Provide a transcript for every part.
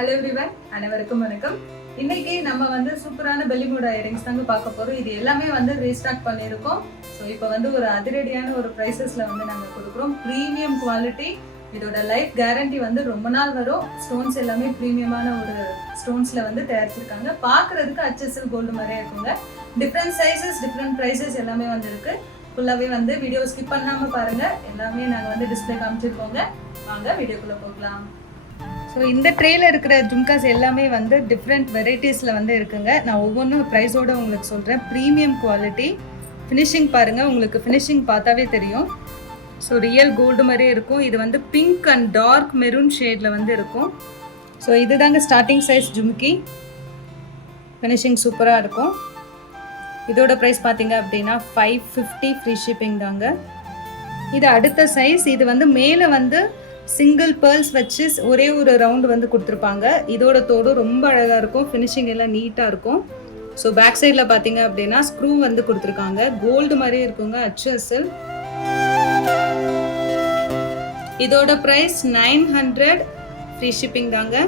Hello everyone, அனைவருக்கும் வணக்கம். இன்னைக்கு நம்ம வந்து சூப்பரான பெல்லிமோட இயரிங்ஸ் தாங்க பார்க்க போறோம். இது எல்லாமே வந்து ரீஸ்டாக் பண்ணியிருக்கோம். ஸோ இப்போ வந்து ஒரு அதிரடியான ஒரு ப்ரைஸஸ்ல வந்து நாங்கள் கொடுக்குறோம். ப்ரீமியம் குவாலிட்டி, இதோட லைஃப் கேரண்டி வந்து ரொம்ப நாள் வரும். ஸ்டோன்ஸ் எல்லாமே ப்ரீமியமான ஒரு ஸ்டோன்ஸ்ல வந்து தயாரிச்சிருக்காங்க. பார்க்கறதுக்கு HSL கோல்டு மாதிரியே இருக்குங்க. டிஃப்ரெண்ட் சைஸஸ், டிஃப்ரெண்ட் ப்ரைஸஸ் எல்லாமே வந்து இருக்கு. ஃபுல்லாகவே வந்து வீடியோ ஸ்கிப் பண்ணாமல் பாருங்க. எல்லாமே நாங்கள் வந்து டிஸ்பிளே காமிச்சிருக்கோங்க. வாங்க வீடியோக்குள்ளே போகலாம். ஸோ இந்த ட்ரேல இருக்கிற ஜும்காஸ் எல்லாமே வந்து டிஃப்ரெண்ட் வெரைட்டிஸில் வந்து இருக்குங்க. நான் ஒவ்வொன்றும் ப்ரைஸோடு உங்களுக்கு சொல்கிறேன். ப்ரீமியம் குவாலிட்டி, ஃபினிஷிங் பாருங்கள், உங்களுக்கு ஃபினிஷிங் பார்த்தாவே தெரியும். ஸோ ரியல் கோல்டு மாதிரியே இருக்கும். இது வந்து பிங்க் அண்ட் டார்க் மெரூன் ஷேடில் வந்து இருக்கும். ஸோ இது தாங்க ஸ்டார்டிங் சைஸ் ஜும்கி. ஃபினிஷிங் சூப்பராக இருக்கும். இதோட ப்ரைஸ் பார்த்தீங்க அப்படின்னா 550 ஃப்ரீ ஷிப்பிங் தாங்க. இது அடுத்த சைஸ். இது வந்து மேலே வந்து சிங்கிள் பேர்ல்ஸ் வச்சு ஒரே ஒரு ரவுண்டு வந்து கொடுத்துருப்பாங்க. இதோட தோடு ரொம்ப அழகாக இருக்கும். ஃபினிஷிங் எல்லாம் நீட்டாக இருக்கும். ஸோ பேக் சைடில் பார்த்தீங்க அப்படின்னா ஸ்க்ரூ வந்து கொடுத்துருக்காங்க. கோல்டு மாதிரியே இருக்குங்க, HSL. இதோட ப்ரைஸ் 900 ஃப்ரீ ஷிப்பிங் தாங்க.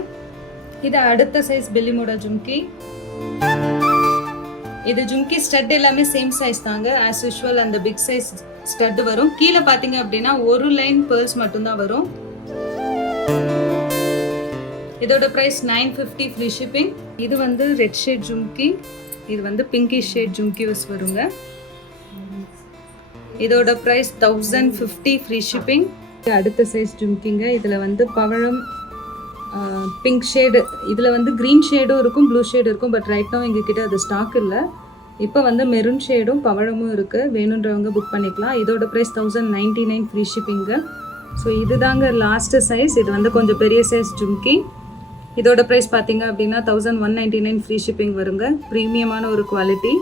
இது அடுத்த சைஸ் பெல்லிமோட ஜும்கி. இது ஜும்கி ஸ்டட் எல்லாமே சேம் சைஸ் தாங்க. ஆஸ் யூஷுவல் அந்த பிக் சைஸ் ஸ்டட் வரும். கீழே பார்த்தீங்க அப்படின்னா ஒரு லைன் பேர்ல்ஸ் மட்டும்தான் வரும். இதோட ப்ரைஸ் 950 ஃப்ரீ ஷிப்பிங். இது வந்து ரெட் ஷேட் ஜும்கி. இது வந்து பிங்கிஷ் ஷேட் ஜும்கிஸ் வருங்க. இதோட ப்ரைஸ் 1050 ஃப்ரீ ஷிப்பிங். அடுத்த சைஸ் ஜும்கிங்க. இதில் வந்து பவழம் பிங்க் ஷேடு, இதில் வந்து க்ரீன் ஷேடும் இருக்கும், ப்ளூ ஷேடு இருக்கும். பட் ரைட் நோ எங்ககிட்ட அது ஸ்டாக் இல்லை. இப்போ வந்து மெரூன் ஷேடும் பவழமும் இருக்குது. வேணுன்றவங்க புக் பண்ணிக்கலாம். இதோட ப்ரைஸ் 1099 ஃப்ரீ ஷிப்பிங்க. ஸோ இது தாங்க லாஸ்ட்டு சைஸ். இது வந்து கொஞ்சம் பெரிய சைஸ் ஜும்கி. இதோட ப்ரைஸ் பார்த்தீங்க அப்படின்னா 1199 ஃப்ரீ ஷிப்பிங் வருங்க. ப்ரீமியமான ஒரு குவாலிட்டி.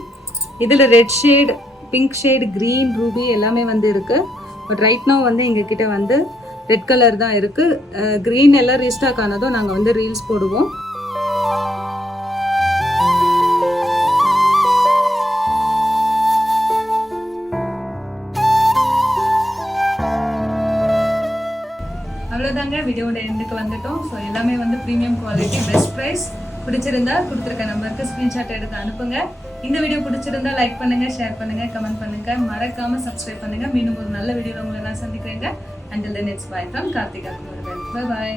இதில் red shade, pink shade, green, Ruby எல்லாமே வந்து இருக்குது. பட் ரைட் நோ வந்து எங்ககிட்ட வந்து ரெட் கலர் தான் இருக்குது. க்ரீன் எல்லாம் ரீஸ்டாக் ஆனதும் நாங்கள் வந்து ரீல்ஸ் போடுவோம். அவ்வளோதாங்க, வீடியோட எண்டுக்கு வந்துட்டோம். ஸோ எல்லாமே வந்து ப்ரீமியம் குவாலிட்டி, பெஸ்ட் ப்ரைஸ். பிடிச்சிருந்தா கொடுத்துருக்க நம்பருக்கு ஸ்க்ரீன்ஷாட் எடுத்து அனுப்புங்க. இந்த வீடியோ பிடிச்சிருந்தா லைக் பண்ணுங்கள், ஷேர் பண்ணுங்கள், கமெண்ட் பண்ணுங்கள். மறக்காமல் சப்ஸ்கிரைப் பண்ணுங்கள். மீண்டும் ஒரு நல்ல வீடியோவில் உங்களை நான் சந்திக்கிறேங்க. Until then, it's bye from Karthika Kumaran. Bye bye.